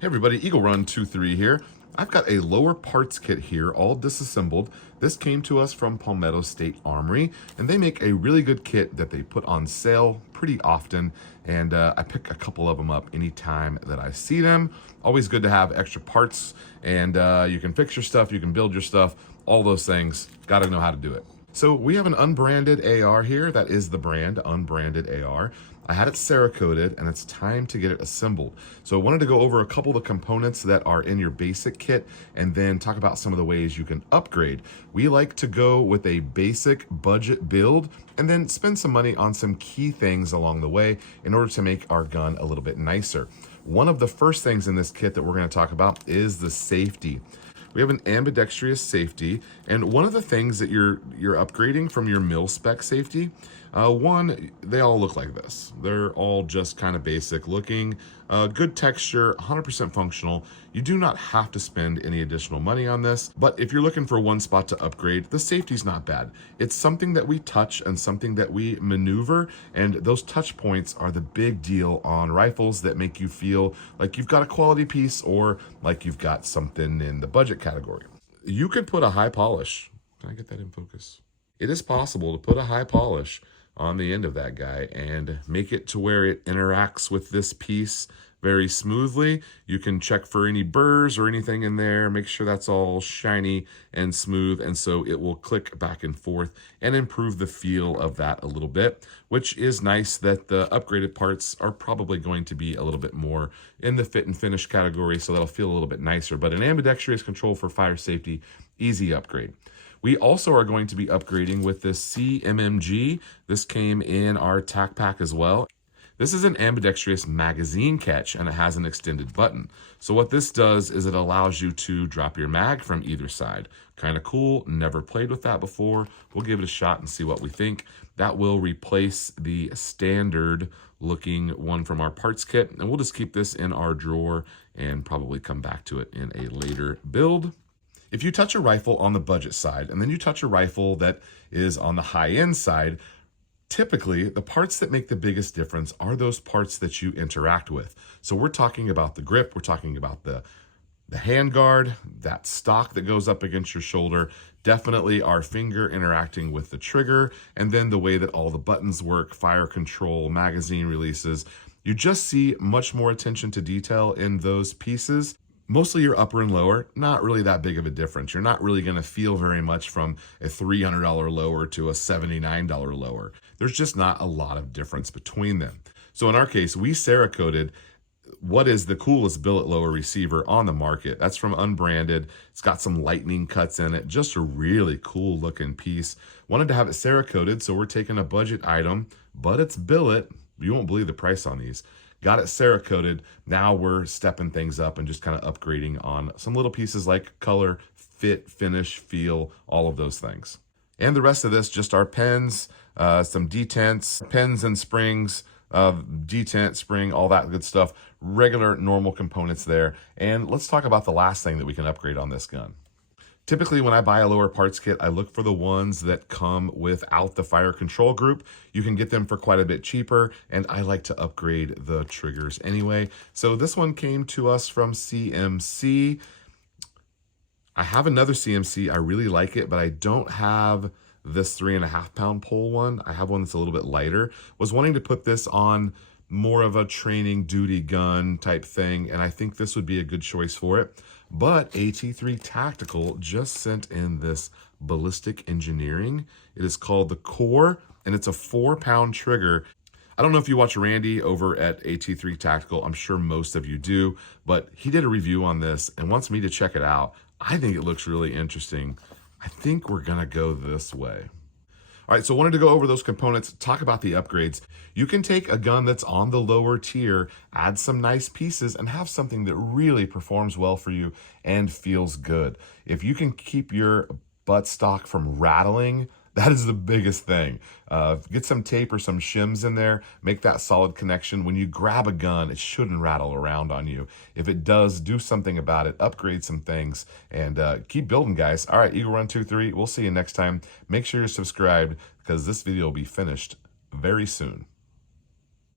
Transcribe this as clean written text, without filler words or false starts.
Hey everybody, Eagle Run 23 here. I've got a lower parts kit here, all disassembled. This came to us from Palmetto State Armory, and they make a really good kit that they put on sale pretty often, and I pick a couple of them up anytime that I see them. Always good to have extra parts, and you can fix your stuff, you can build your stuff, all those things. Gotta know how to do it. So we have an unbranded AR here. That is the brand, unbranded AR. I had it Cerakoted and it's time to get it assembled. So I wanted to go over a couple of the components that are in your basic kit and then talk about some of the ways you can upgrade. We like to go with a basic budget build and then spend some money on some key things along the way in order to make our gun a little bit nicer. One of the first things in this kit that we're going to talk about is the safety. We have an ambidextrous safety, and one of the things that you're upgrading from your mil spec safety, one, they all look like this. They're all just kind of basic looking, good texture, 100% functional. You do not have to spend any additional money on this, but if you're looking for one spot to upgrade, the safety's not bad. It's something that we touch and something that we maneuver, and those touch points are the big deal on rifles that make you feel like you've got a quality piece or like you've got something in the budget category. You could put a high polish. Can I get that in focus? It is possible to put a high polish on the end of that guy and make it to where it interacts with this piece very smoothly. You can check for any burrs or anything in there, make sure that's all shiny and smooth, and so it will click back and forth and improve the feel of that a little bit, which is nice that the upgraded parts are probably going to be a little bit more in the fit and finish category, so that'll feel a little bit nicer. But an ambidextrous control for fire safety, easy upgrade. We also are going to be upgrading with this CMMG. This came in our tac pack as well. This is an ambidextrous magazine catch, and it has an extended button. So what this does is it allows you to drop your mag from either side. Kind of cool, never played with that before. We'll give it a shot and see what we think. That will replace the standard looking one from our parts kit, and we'll just keep this in our drawer and probably come back to it in a later build. If you touch a rifle on the budget side and then you touch a rifle that is on the high-end side, typically the parts that make the biggest difference are those parts that you interact with. So we're talking about the grip, we're talking about the handguard, that stock that goes up against your shoulder, definitely our finger interacting with the trigger, and then the way that all the buttons work, fire control, magazine releases. You just see much more attention to detail in those pieces. Mostly your upper and lower, not really that big of a difference. You're not really gonna feel very much from a $300 lower to a $79 lower. There's just not a lot of difference between them. So in our case, we Cerakoted what is the coolest billet lower receiver on the market. That's from UNBranded. It's got some lightning cuts in it. Just a really cool looking piece. Wanted to have it Cerakoted, so we're taking a budget item, but it's billet. You won't believe the price on these. Got it Cerakoted. Now we're stepping things up and just kind of upgrading on some little pieces like color, fit, finish, feel, all of those things. And the rest of this, just our pens, some detents, pens and springs, detent, spring, all that good stuff. Regular, normal components there. And let's talk about the last thing that we can upgrade on this gun. Typically, when I buy a lower parts kit, I look for the ones that come without the fire control group. You can get them for quite a bit cheaper, and I like to upgrade the triggers anyway. So this one came to us from CMC. I have another CMC. I really like it, but I don't have this 3.5 pound pole one. I have one that's a little bit lighter. Was wanting to put this on more of a training duty gun type thing, and I think this would be a good choice for it. But AT3 Tactical just sent in this ballistic engineering. It is called the Core, and it's a 4-pound trigger. I don't know if you watch Randy over at AT3 Tactical. I'm sure most of you do, but he did a review on this and wants me to check it out. I think it looks really interesting. I think we're gonna go this way. All right, so I wanted to go over those components, talk about the upgrades. You can take a gun that's on the lower tier, add some nice pieces, and have something that really performs well for you and feels good. If you can keep your buttstock from rattling, that is the biggest thing. Get some tape or some shims in there, make that solid connection. When you grab a gun, it shouldn't rattle around on you. If it does, do something about it, upgrade some things, and keep building, guys. All right, Eagle Run 23, we'll see you next time. Make sure you're subscribed because this video will be finished very soon.